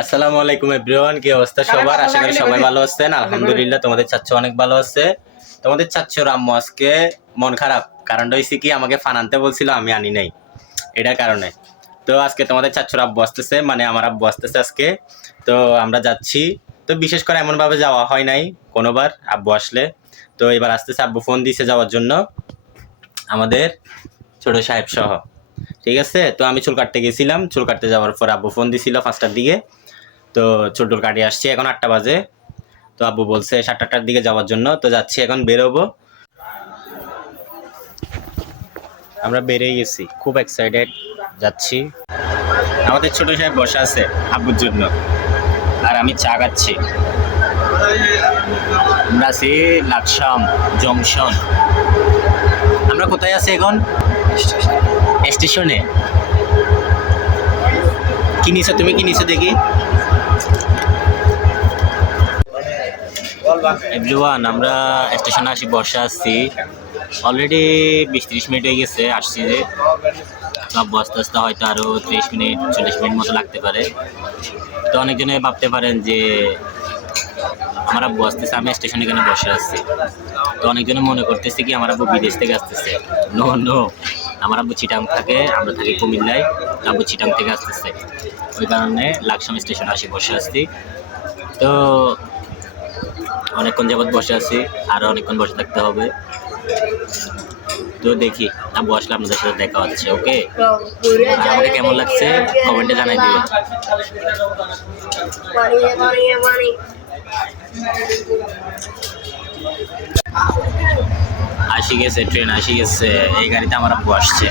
আসসালামু আলাইকুম এভরিওয়ান, কি অবস্থা সবার? আশা করি সবাই ভালো আছেন। আলহামদুলিল্লাহ, তোমাদের চাচ্চু অনেক ভালো আছে। তোমাদের চাচ্চুর আম্মু আজকে মন খারাপ, কারণটা হয়েছে কি, আমাকে ফান আনতে বলছিল, আমি আনি নাই, এটার কারণে। তো আজকে তোমাদের চাচ্চুর আব্বু আসতেছে, মানে আমার আব্বু আসতেছে আজকে। তো আমরা যাচ্ছি। তো বিশেষ করে এমনভাবে যাওয়া হয় নাই কোনোবার আব্বু আসলে। তো এবার আসতেছে, আব্বু ফোন দিয়েছে যাওয়ার জন্য, আমাদের ছোট সাহেব সহ। ঠিক আছে, তো আমি চুল কাটতে গেছিলাম, চুল কাটতে যাওয়ার পর আব্বু ফোন দিছিল 5টার দিকে। তো চুল কাটিয়ে আসছি, এখন 8টা বাজে। তো আব্বু বলছে 7টার দিকে যাওয়ার জন্য, তো যাচ্ছি, এখন বেরোবো। আমরা বেরিয়ে গেছি, খুব এক্সাইটেড, যাচ্ছি। আমাদের ছোট সাহেব বসে আছে আব্বুর জন্য, আর আমি চা খাচ্ছি। আমরা আছি লাকসাম জংশন। আমরা কোথায় আছি এখন? স্টেশনে। কি নিছো তুমি, কি নিছো দেখি? এভরিওয়ান, আমরা স্টেশনে আসি, বসে আসছি। অলরেডি 20-30 মিনিট হয়ে গেছে আসছি যে। সব আস্তে আস্তে হয়তো আরও 30 মিনিট 40 মিনিট মতো লাগতে পারে। তো অনেকজনে ভাবতে পারেন যে আমার আব্বু আসতেছে, আমি স্টেশনে এখানে বসে আসছি। তো অনেকজনে মনে করতেছে কি আমার আব্বু বিদেশ থেকে আসতেছে। নো নো, আমার আব্বু চিটাং থাকে, আমরা থাকি কুমিল্লায়। আব্বু চিটাং থেকে আসতেছে, ওই কারণে লাকসাম স্টেশনে আসি, বসে আসছি। তো অনেকক্ষণ যাবৎ বসে আছি, আরো অনেকক্ষণ বসে থাকতে হবে। তো দেখি আব্বু আসলে আপনাদের সাথে দেখা হচ্ছে। ওকে, আর আমাকে কেমন লাগছে কমেন্টে জানাই দিবেন। আসি গেছে, ট্রেন আসি গেছে। এই গাড়িতে আমার আব্বু আসছে।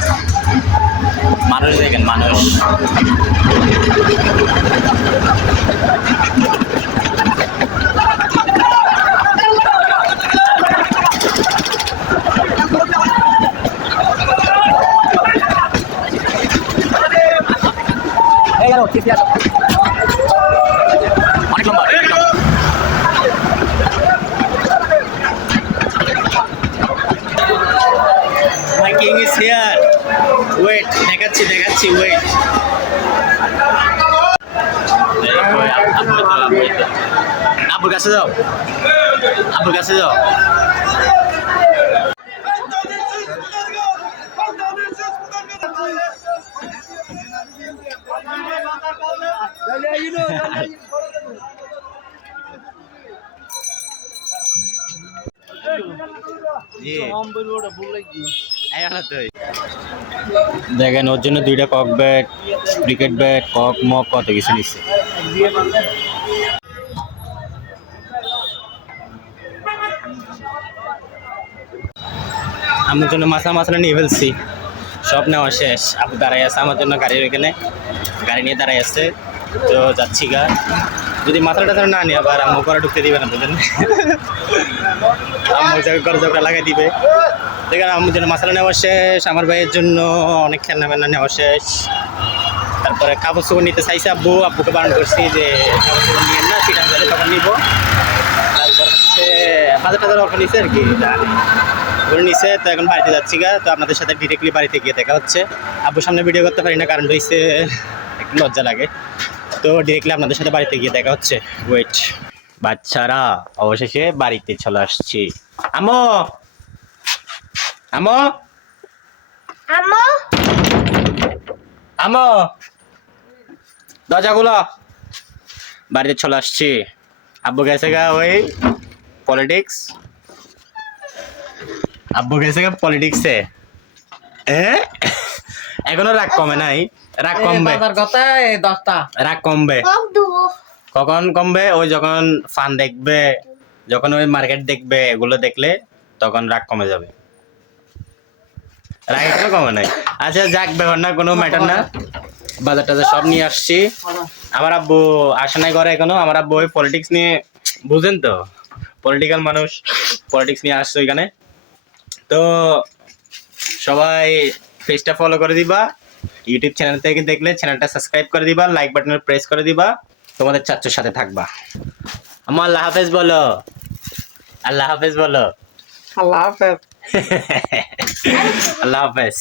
মানুষ দেখেন, মানুষ। অনেক লম্বা। My king is here. Wait, দেখাচ্ছি, wait. আব্বুর কাছে যাও, আব্বুর কাছে যাও। দেখেন, ওর জন্য 2টা কক ব্যাট, ক্রিকেট ব্যাট, কক মগ, কত কিছু নিচ্ছে। আমার জন্য মাছলা নিয়ে ফেলছি, সব নেওয়া শেষ। আপু দাঁড়াই আছে আমার জন্য গাড়ির ওইখানে, গাড়ি নিয়ে দাঁড়াই আছে। তো যাচ্ছি গা, যদি মাথাটা না নিয়ে আবার আম্মু করে ঢুকতে দিবে না, বুঝলেন? আম্মু করে ঝগড়া লাগাই দিবে। দেখেন, আম্মুর জন্য মশলা নেওয়া শেষ, আমার ভাইয়ের জন্য অনেক খেলনা মেলনা নেওয়া শেষ। তারপরে কাপড় চোপড় নিতে চাইছে আব্বুকে বারণ করছি যে কাপড় চোপড় নিয়ে না, সিটাং গেলে তখন নিবো। তারপর হচ্ছে বাজার অল্প নিছে আর কি, ওগুলো নিচে। তো এখন বাড়িতে যাচ্ছি গা। তো আপনাদের সাথে ডিরেক্টলি বাড়িতে গিয়ে দেখা হচ্ছে। আব্বুর সামনে ভিডিও করতে পারি না, কারণ হচ্ছে একটু লজ্জা লাগে। তো ডিরেক্টলি আপনাদের সাথে বাড়িতে গিয়ে দেখা হচ্ছে। ওয়েট, বাচ্চারা অবশেষে বাড়িতে চলে আসছি। আমো আমো আমো আমো, দরজা খুলো, বাড়িতে চলে আসছি। আব্বু গেছে গা ওই পলিটিক্স, আব্বু গেছে গা পলিটিক্সে। এখনো রাগ কমে নাই, রাগ কমবে, রাগ কমবে। কখন কমবে? ওই যখন ফান দেখবে, যখন ওই মার্কেট দেখবে, এগুলো দেখলে তখন রাগ কমে যাবে। রাগ এখনো কমে নাই। আচ্ছা যাক, ব্যাপার না, কোনো ম্যাটার না। বাজার টাজার সব নিয়ে আসছি। আমার আব্বু আসে নাই ঘরে এখনো। আমার আব্বু ওই পলিটিক্স নিয়ে, বুঝেন তো, পলিটিক্যাল মানুষ, পলিটিক্স নিয়ে আসছে ওইখানে। তো সবাই পেজটা ফলো করে দিবা, ইউটিউব চ্যানেল থেকে দেখলে চ্যানেলটা সাবস্ক্রাইব করে দিবা, লাইক বাটনে প্রেস করে দিবা, তোমাদের চাচ্চুর সাথে থাকবা। আমার আল্লাহ হাফেজ বলো, আল্লাহ হাফেজ বলো। আল্লাহ হাফেজ। আল্লাহ হাফেজ।